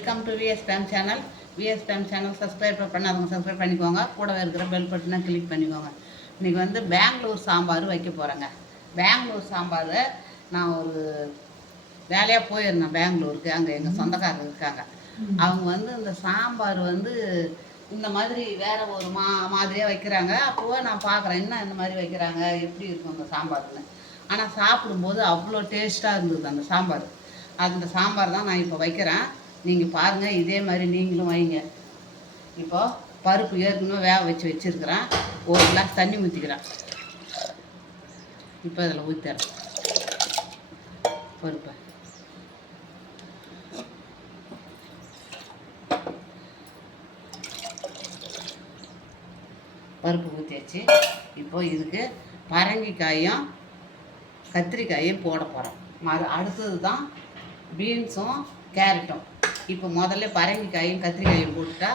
Welcome to VSBM channel. VSBM channel subscribe பண்ணாதவங்க subscribe பண்ணிக்கோங்க. கூடவே இருக்கிற பெல் பட்டனை கிளிக் பண்ணிக்கோங்க. இன்றைக்கி வந்து பெங்களூர் சாம்பார் வைக்க போகிறேங்க. பெங்களூர் சாம்பார் நான் ஒரு வேலையாக போயிருந்தேன் பெங்களூருக்கு. அங்கே எங்கள் சொந்தக்காரர் இருக்காங்க. அவங்க வந்து இந்த சாம்பார் வந்து இந்த மாதிரி வேறு ஒரு மாதிரியாக வைக்கிறாங்க. அப்போது நான் பார்க்குறேன், என்ன இந்த மாதிரி வைக்கிறாங்க, எப்படி இருக்கும் அந்த சாம்பார்னு. ஆனால் சாப்பிடும்போது அவ்வளோ டேஸ்ட்டாக இருந்தது அந்த சாம்பார். அந்த சாம்பார் தான் நான் இப்போ வைக்கிறேன். நீங்கள் பாருங்கள், இதே மாதிரி நீங்களும் வைங்க. இப்போது பருப்பு ஏற்கனவே வேக வச்சுருக்கிறேன். ஒரு கிளாஸ் தண்ணி ஊற்றிக்கிறேன். இப்போ அதில் ஊற்றிறேன் பருப்பை. பருப்பு ஊற்றியாச்சு. இப்போ இதுக்கு பரங்கிக்காயும் கத்திரிக்காயும் போட போகிறோம். அடுத்தது தான் பீன்ஸும் கேரட்டும். இப்போ முதல்ல பரங்கிக்காயும் கத்திரிக்காயும் போட்டுட்டா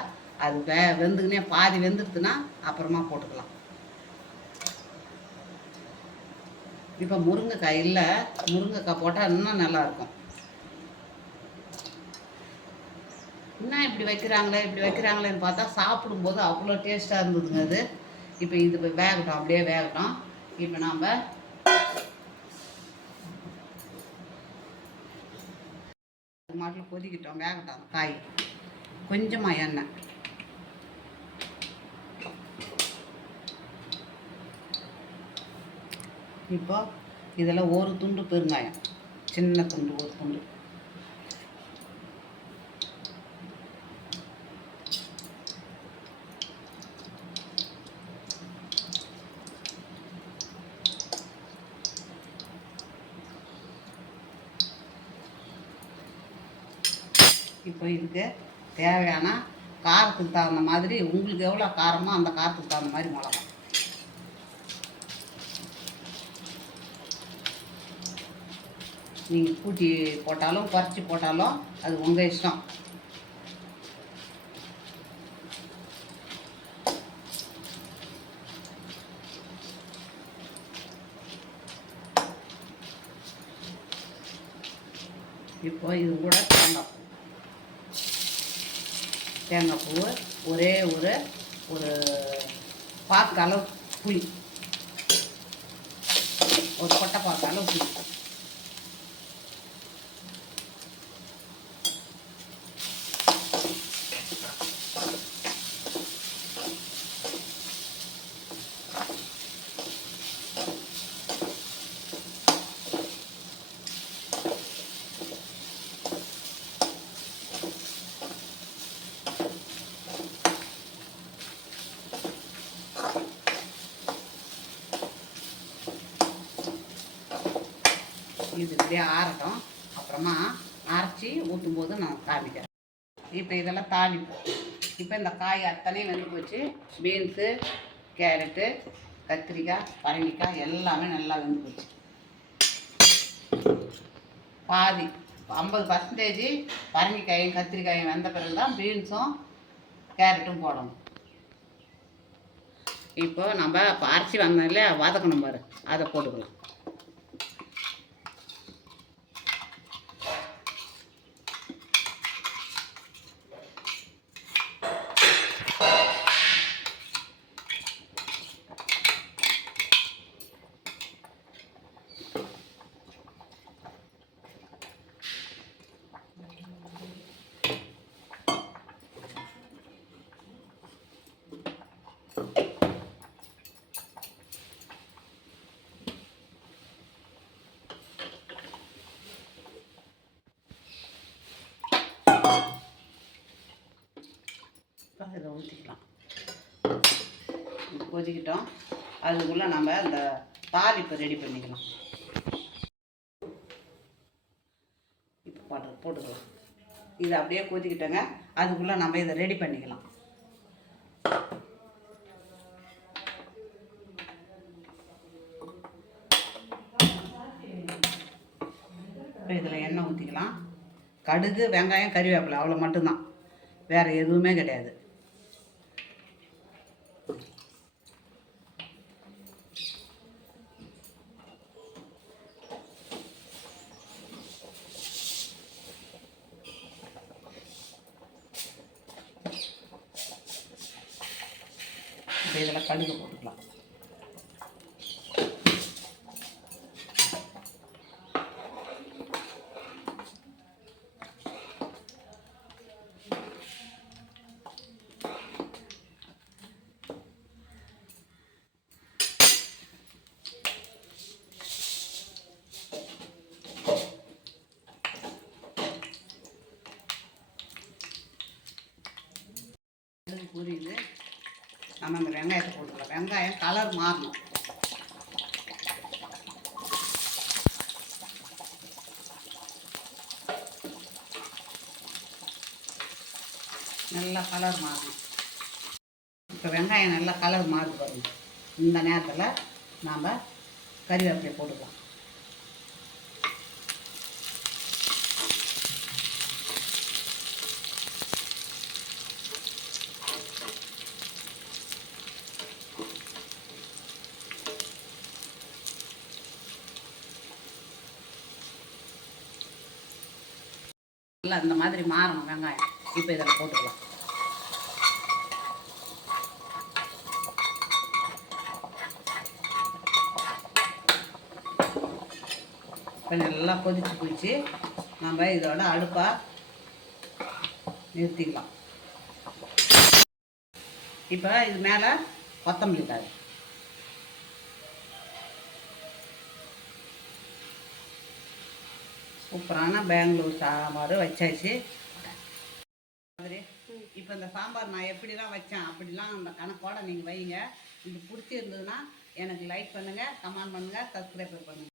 அது வெந்துக்குனே பாதி வெந்துடுதுன்னா அப்புறமா போட்டுக்கலாம். இப்போ முருங்கைக்காய் இல்லை, முருங்கைக்காய் போட்டால் இன்னும் நல்லாயிருக்கும். இன்னும் இப்படி வைக்கிறாங்களேன்னு பார்த்தா சாப்பிடும்போது அவ்வளோ டேஸ்ட்டாக இருந்ததுங்க அது. இப்போ இது வேகட்டும், அப்படியே வேகட்டும். இப்போ நாம் மாட்டில் கொதிக்கிட்டோம், வேகட்டும் அந்த காய். கொஞ்சமாக எண்ணெய், இப்போ இதில் ஒரு துண்டு பெருங்காயம், சின்ன துண்டு, ஒரு துண்டு. இப்போ இதுக்கு தேவையான காரத்துக்கு தகுந்த மாதிரி, உங்களுக்கு எவ்வளோ காரமோ அந்த காரத்துக்கு தகுந்த மாதிரி மிளகா. நீங்கள் கூட்டி போட்டாலும் குறைச்சி போட்டாலும் அது உங்கள் இஷ்டம். இப்போ இது கூட தேங்காய் பூ, ஒரே ஒரு பாக்கு அளவு புளி, ஒரு கொட்டை பாக்கு அளவு புளி. இது இப்படியே ஆறட்டும். அப்புறமா அரைச்சி ஊற்றும் போது நான் காமிக்கிறேன். இப்போ இதெல்லாம் தாளிப்போம். இப்போ இந்த காய் அத்தனையும் வெந்து போச்சு. பீன்ஸு, கேரட்டு, கத்திரிக்காய், பரங்கிக்காய் எல்லாமே நல்லா வெந்து போச்சு. பாதி 50% பரங்கிக்காயும் கத்திரிக்காயும் வெந்த பிறகு தான் பீன்ஸும் கேரட்டும் போடணும். இப்போ நம்ம அரைச்சி வந்தோம் இல்லையா, வதக்கணும் பாரு, அதை போட்டுக்கலாம். இதை ஊற்றிக்கலாம். கொதிக்கிட்டோம். அதுக்குள்ளே நம்ம அந்த தாளிப்பை ரெடி பண்ணிக்கலாம். இப்போ போட்டுக்கலாம். இதை அப்படியே கொதிக்கிட்டோங்க. அதுக்குள்ளே நம்ம இதை ரெடி பண்ணிக்கலாம். இப்போ இதில் எண்ணெய் ஊற்றிக்கலாம். கடுகு, வெங்காயம், கறிவேப்பிலை, அவ்வளோ மட்டும்தான், வேறு எதுவுமே கிடையாது. இப்போ இதில் கடுகு போட்டுக்கலாம். புரியுது. நம்ம அந்த வெங்காயத்தை போட்டுக்கலாம். வெங்காயம் கலர் மாறணும். நல்லா கலர் மாறணும். இப்போ வெங்காயம் நல்லா கலர் மாறுது பாருங்க. இந்த நேரத்தில் நாம் கறிவேப்பிலையை போட்டுக்கலாம். நல்லா இந்த மாதிரி மாறணும் வெங்காயம். இப்போ இதில் போட்டுக்கலாம். இப்போ நல்லா கொதிச்சு போயிடுச்சு. நம்ம இதோட அடுப்பை நிறுத்திக்கலாம். இப்போ இது மேலே கொத்தமல்லி தழை. சூப்பரான பெங்களூர் சாம்பார் வச்சாச்சு. இப்போ இந்த சாம்பார் நான் எப்படிலாம் வச்சேன் அப்படிலாம் அந்த கணக்கோட நீங்கள் வைங்க. இது பிடிச்சிருந்ததுன்னா எனக்கு லைக் பண்ணுங்கள், கமெண்ட் பண்ணுங்கள், சப்ஸ்கிரைப் பண்ணுங்கள்.